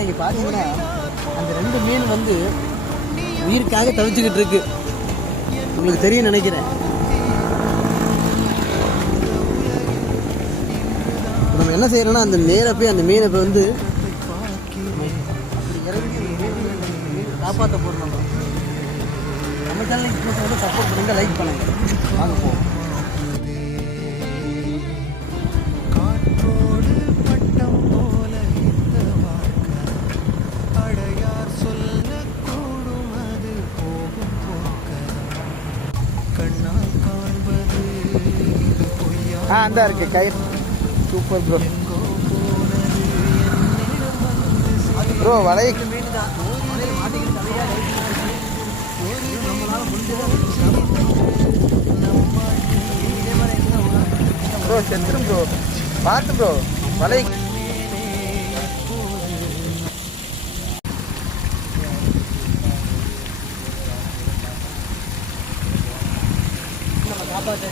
இன்னைக்கு பார்த்தீங்கன்னா அந்த 2 மீன் வந்து உயிருக்காக தவிச்சுக்கிட்டு இருக்கு. உங்களுக்கு தெரியும் நினைக்கிறேன். நம்ம என்ன செய்யறோம்னா அந்த நேராக போய் அந்த மீனை இப்போ வந்து காப்பாற்ற போகிறோம். நம்ம சேனலுக்கு சப்போர்ட் பண்ணுங்க, லைக் பண்ணுங்க. வாங்க போவோம். அந்த இருக்கு கயிறு. Super bro. ப்ரோ வலை ப்ரோ செத்துரும் ப்ரோ. பார்த்து ப்ரோ வலை. காப்பாற்ற